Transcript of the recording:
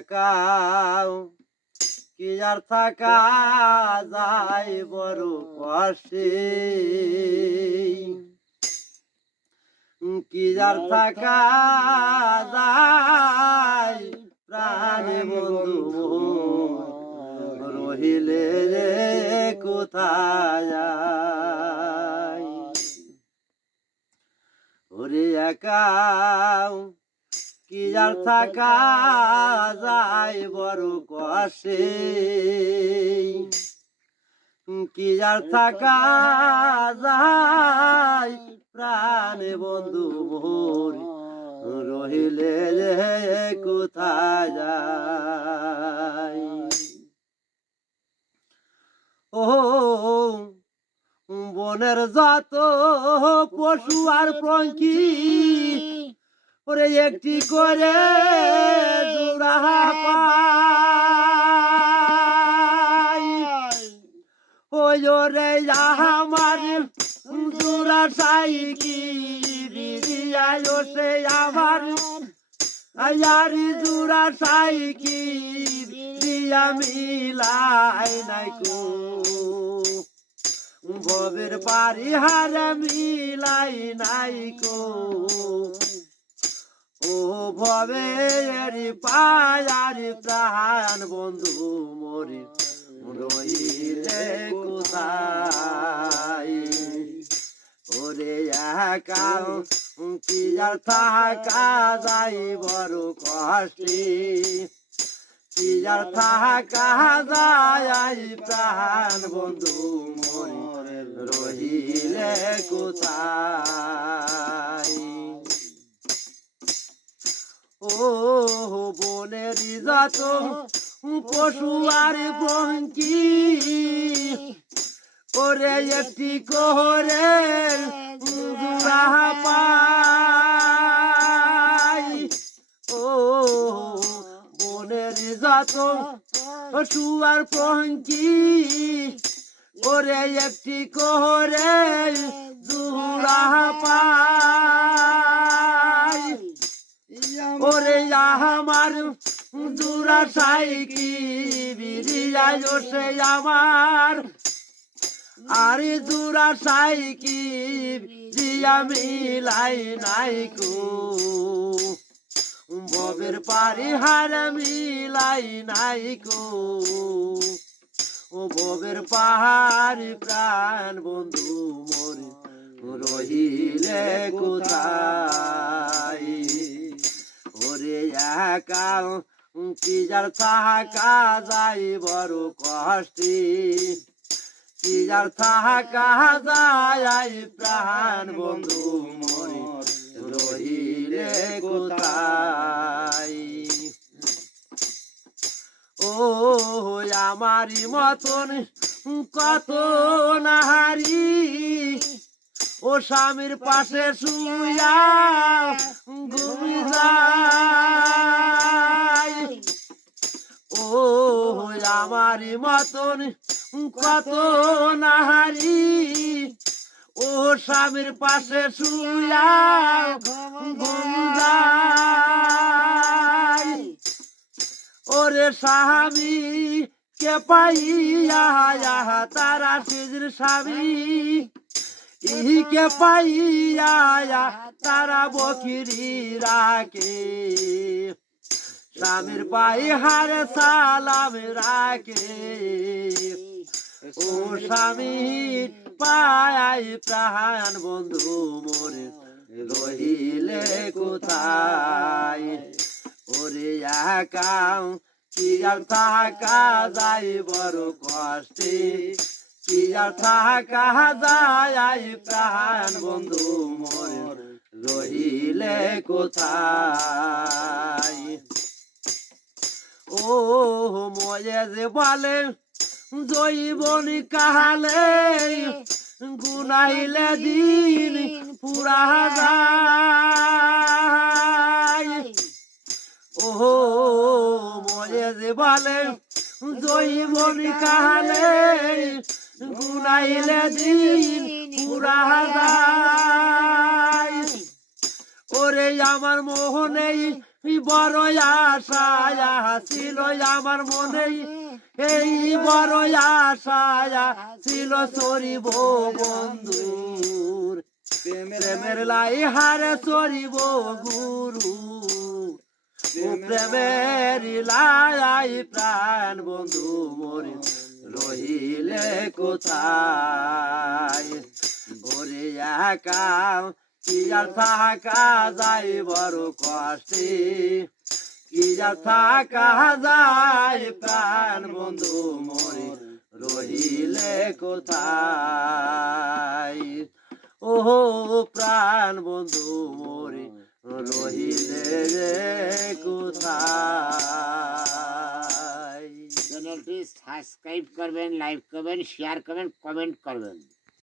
একা কি আর থাকা যায় বড় কষ্টে কি আর থাকা যায় প্রাণে বন্ধু রহিলে রে কোথায় যায় ওরে একা কি আর থাকা যায় বড় কষ্টে কি আর থাকা যায় প্রাণে বন্ধু মোর রহিলে রে কোথায় যায় ও বনের যত পশু আর পঙ্খী ওরে একটি করে জোড়া পাই ওই রে আমার জোড়া সাইকি দিদিয়ায় সে আমার আয়ারি জোড়া সাইকি দিয়া মিলাই নাই কো ভবের পারি হার মিলাই নাই কো ও ভবের পায়ারি প্রাণ বন্ধু মরি রইলে কোথায় ওরে একা কি আর থাকা যায় বড় কষ্টে কি আর থাকা যায় প্রাণ বন্ধু মরি রহিলে কোথায় ও বনের যত পশু আর পঙ্খী ওরে একটি করে জোড়া পাই ও বনের যত পশু আর পঙ্খী ওরে একটি করে জোড়া পাই ওরে আমার জোড়া সাইকি বিরিয়ায় সে আমার আরে জোড়া সাইকি দিয়া মিলাই নাই কো ববের পারি হার মিলাই নাই কো ও ববের পাহাড়ি প্রাণ বন্ধু মরে রহিলে কোথায় ওরে একা কি আর থাকা যায় বড় কষ্টে কি আর থাকা যায় প্রাণ বন্ধু মরে রহিলে কোথায় ও আমারি মতন কত নাহারি ও স্বামীর পাশে শুয়া ঘুমি যায় ও আমারি মতন কত নাহারি ও স্বামীর পাশে শুয়া ঘুম যায় ওরে স্বামী কে পাইয়া তারা সিজর স্বামী ইহিকে পাইয়া তারা বকিরি রাখে স্বামীর পাই হার সালাম রাখে ও স্বামী পাই প্রাণ বন্ধু মোরে রহিলে কোথায় ওরে একা কি আর থাকা যায় বড় কষ্টে কি আর থাকা যায় প্রাণ বন্ধু মোর রহিলে কোথায় ও ময়ে যে বলে জৈবন কাহালে গুনাইলে দিন পুরা যায় ও ময়ে যে বলে জৈবন কাহালে গুনাইলে দিন পুরা যায় ওরে আমার মোহনেই বড় আশা ছিল আমার মনে, এই বড় আশা ছিল চরিব বন্ধুর প্রেমের লাই হারে চরিব গুরু, প্রেমের লাই প্রাণ বন্ধু মরি রহিলে কোথায়, ওরে একা কি আর থাকা যায় বড় কষ্টে, কি আর থাকা যায় প্রাণ বন্ধু মরি রহিলে কোথায়, ও প্রাণ বন্ধু মরি রহিলে কোথায়। চ্যানেলটি সাবস্ক্রাইব করবেন, লাইক করবেন, শেয়ার করবেন, কমেন্ট করবেন।